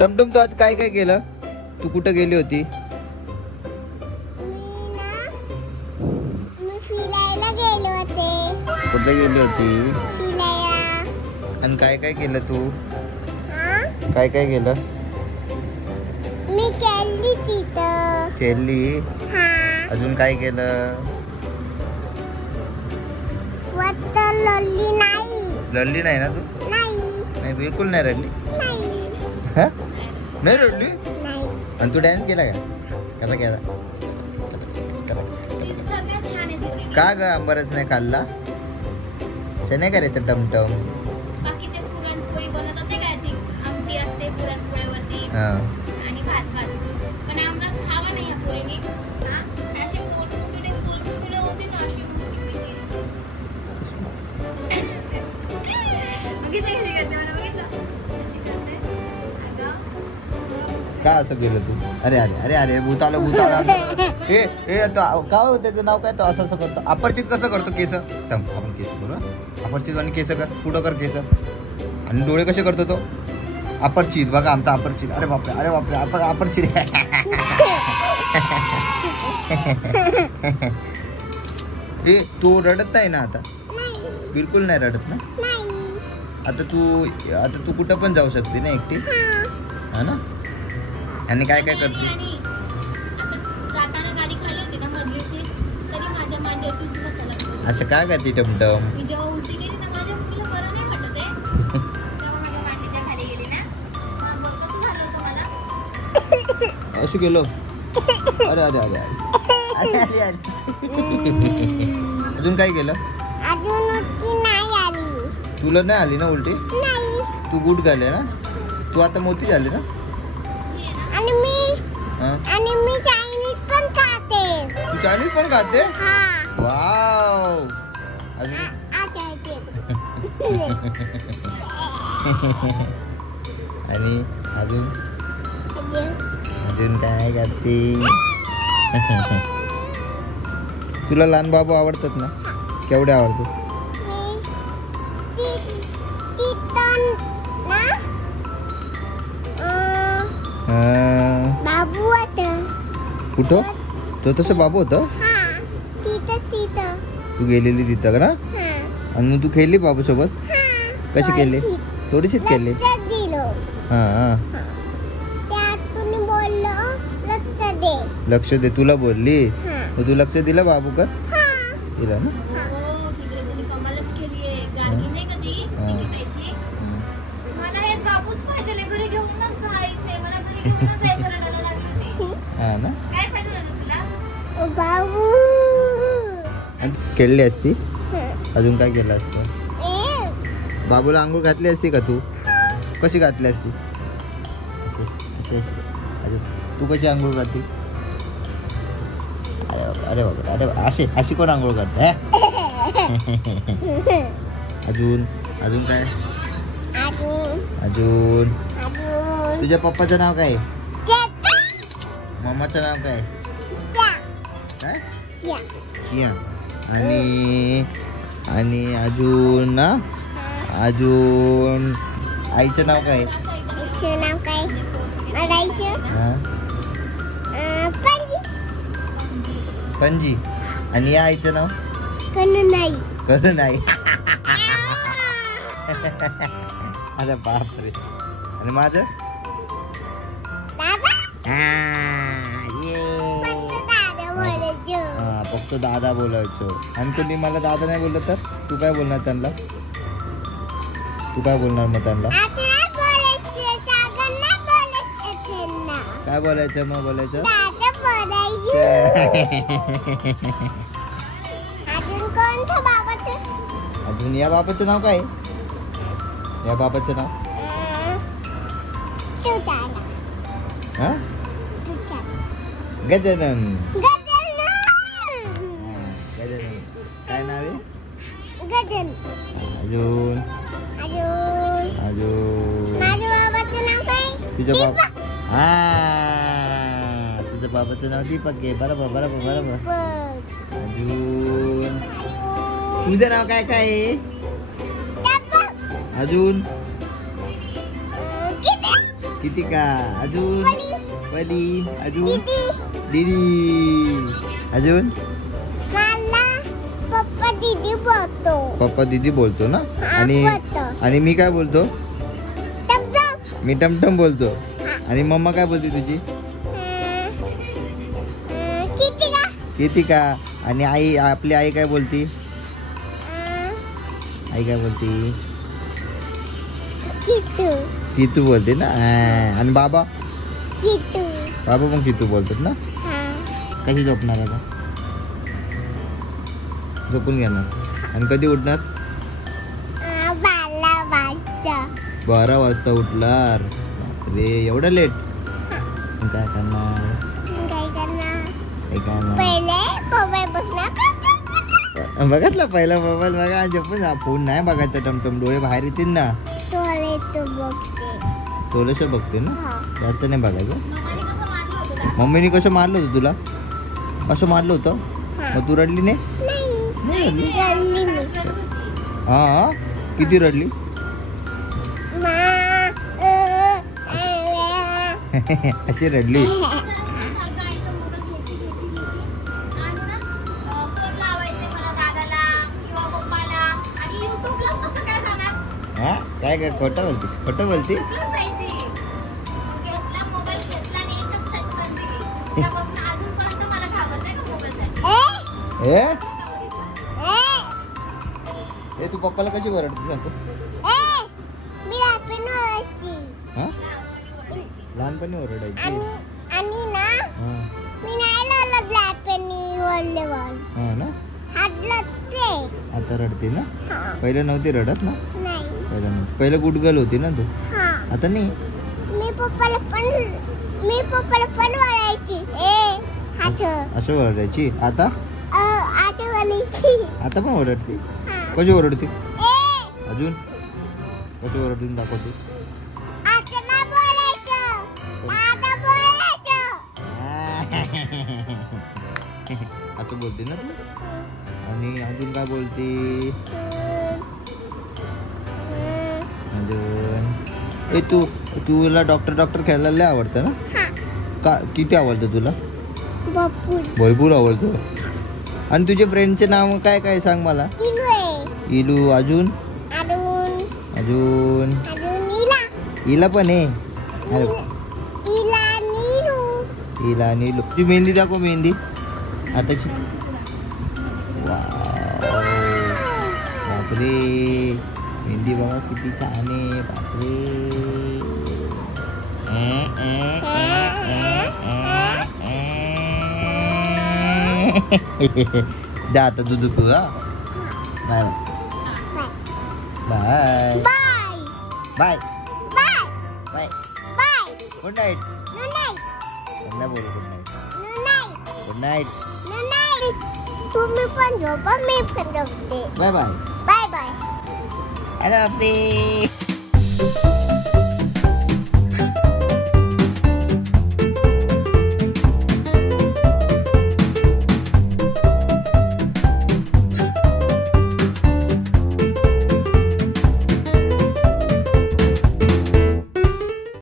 टमटम तू आज काय काय केलं? तू कुठं गेली होती? मी फिरायला गेले होते. कुठे गेली होती? फिरायला. आणि काय काय केलं तू? हा? काय काय केलं? मी खेळली तिथं. खेळली? हा. अजून काय केलं? स्वतः लढली नाही. रडली नाही ना तू? नाही. नाही, बिलकुल नाही रडली. नाही. हा? नाही रडली? नाही. आणि तू डान्स केला का? कसा केला? का ग आंबरच नाही खाल्ला? असं नाही करायचं टमटम. बाकी ते पुरणपोळी बनवतात नाही का, ती आमटी असते पुरणपोळीवरती हा. आणि भात बस. पण आमरस खावा नाही या पोरीने. हा, अशी गोलमुटुडे होती ना, अशी मोठी. बघितलं कशी करते, मला बघितलं कशी करते. अगं का असं केलं तू? अरे अरे अरे अरे भूत आलं. ए ए तो काय होतं त्याचं नाव काय? तो असं असं करतो. अपरिचित कसं करतो केस? थांब आपण केस करू. अपरिचित आणि केस कर. पुढं कर केस. आणि डोळे कसे करतो तो? अपरिचित. बघा आमचा अपरिचित. अरे बापरे अपरिचित. ए तू रडत नाही ना आता? नाही. बिलकुल नाही रडत ना? नाही. आता तू कुठं पण जाऊ शकते ना एकटी? हा ना? आणि काय काय करते? आणि आता जाताना गाडी खाली होती ना मधली सीट, तरी माझ्या मांडीवरती बसायला लागलं. असं काय करते टमटम? मी जेव्हा उलटी गेली ना, माझ्या मुलीला बरं नाही वाटत आहे. तेव्हा माझ्या मांडीच्या खाली गेली ना, मग बघ कसं झालं होतं मला. असं गेलो. अरे अरे अरे अरे अरे अरे. अजून काय केलं? अजून उलटी नाही आली. तुला नाही आली ना उलटी? नाही. तू गुड घाले ना? तू आता मोठी झाली ना? आणि हा? मी चायनीज पण खाते. तू चायनीज पण खाते? हा. वाव. अजून आता येते. आणि अजून अजून काय करते? तुला लहान बाबू आवडतात ना? केवढे आवडतात? बाबू होता. कुठं? तो तसं बाबू होतं? हा. तिथं. तू गेलेली तिथं का ना? हा. आणि मग तू खेळली बाबू सोबत? हा. कशी खेळली? थोडीशीच खेळली. लक्ष दिलो. हा हा. त्यात तुम्ही बोललो लक्ष दे. लक्ष दे तुला बोलली. हा. मग तू लक्ष दिलं बाबू का? हा. दिला ना? हो, तिकडे त्यांनी कमालच केली आहे. गार्गी नाही का ती निकिताची? मला हेच बाबूच पाहिजे, घरी घेऊनच जायचंय. मला घरी घेऊनच जायचं रडायला लागली होती. हा ना? काय पाहिजे होतं तुला? बाबू. आणि खेळली असती? हा. अजून काय केलं असतं? एक. बाबूला आंघोळ घातली असती का तू? कशी घातली असती? अशी अजून तू कशी आंघोळ घातली? अरे बाबा अरे अशी कोण आंघोळ करते? अजून काय? अजून तुझ्या पप्पाचं नाव काय? मम्माचं नाव काय? काय? किया. आणि अजून ना? अजून आईचं नाव काय? नाव काय? हा? पंजी. आणि या आईचं नाव? करू नाही. अरे बापरे. आणि माझं? फक्त दादा बोलायचो. आणि तुम्ही मला दादा नाही बोललं तर तू काय बोलणार त्यांना? तू काय बोलणार मग त्यांना? काय बोलायचं मग? बोलायचं अजून या बाबाचं नाव काय? या बाबाचं नाव? हा? गजानन. काय नाव आहे? अजून माझ्या बाबाचं नाव काय? तुझ्या बाबा? हा, तुझ्या बाबाचं नाव दीपक आहे. बरोबर. अजून तुझं नाव काय आहे? अजून कितिका अजून पली अजून दीदी दीदी अजून मला पप्पा दीदी बोलतो. पप्पा दीदी बोलतो ना. हा, आणि बोलतो. आणि मी काय बोलतो? टमटम. मी टमटम बोलतो. हा. आणि मम्मा काय बोलते तुझी? कितिका. कितिका. आणि आई आपली आई काय बोलती? आई काय बोलती? किटू. कितू बोलते ना. आणि बाबा किटू. बाबा पण कितू बोलतात ना. हा. कशी झोपणार आता? झोपून घेणार. आणि कधी उठणार? बाला वाजता. 12 वाजता उठणार. बापरे एवढं लेट. काय करणार? काय करणार? काय करणार? पहिले मोबाईल बघणार. बघितला पहिला मोबाईल बघा. झोपून फोन नाही बघायचा. टमटम डोळे बाहेर येतील ना. तोले तू बघते. थोडस बघते ना. हा. जास्त नाही बघायचं. मम्माने कसं मारलं होतं तुला? मम्मीने कसं मारलं होतं तुला? असं मारलं होतं. हा. मग तू रडली नाही? नाही. रडली मी. रडत होती. हा. किती रडली? अशी रडली. सारखं आईचा मोबाईल घ्यायची आणि ना फोन लावायचे मला दादाला किंवा पप्पाला आणि युट्यूबला कसं काय जाणार? हा काय काय खोटं बोलते? खोटं बोलते? सगळं जायचे. मग घेतला मोबाईल घेतला आणि एकच सटकन दिली. त्यापासून अजूनपर्यंत मला घाबरते का मोबाईलसाठी? ए ए तू पप्पाला कशी ओरडते सांगतो? मी आपण ओळखची. हा लहानपणी ओरडायची. आणि ना हा मी नाही लावलं ब्लॅक पेनी वरलेवर हा ना. हाडलं ते. आता रडते ना. हा. पहिलं नव्हती रडत ना. नाही. पहिलं गुड गर्ल होती ना तू. हा. आता नाही. मी पप्पाला पण वळायची. असं ओरडायची. आता आता वळायची. आता पण ओरडते. हा. कशी ओरडते? अजून कशी ओरडून दाखवते? आता नाही बोलायचं. आता बोलायचं. असं बोलते ना तू. आणि अजून काय बोलते? अजून ए तुला डॉक्टर खेळायला लय आवडतं ना. हा. का किती आवडतं तुला? बापू. भरपूर आवडतं. आणि तुझ्या फ्रेंडचे नाव काय काय सांग मला. इलू आहे. इलू. अजून अजून अजून इला. इला पण आहे. इला नीलू. इला नीलू. तुझी मेहंदी दाखव. मेहंदी आताची. बापरे मेहंदी बघा किती छान आहे. बापरे जा आता दूध पिऊ. हा bye bye bye. Bye bye. Bye bye. Good night. नाही. बोल गुड नाईट. नाही. Good night. नाही. तुम्ही पण झोपा. मी पण झोपते. Bye bye. Bye bye. अरे बापरे.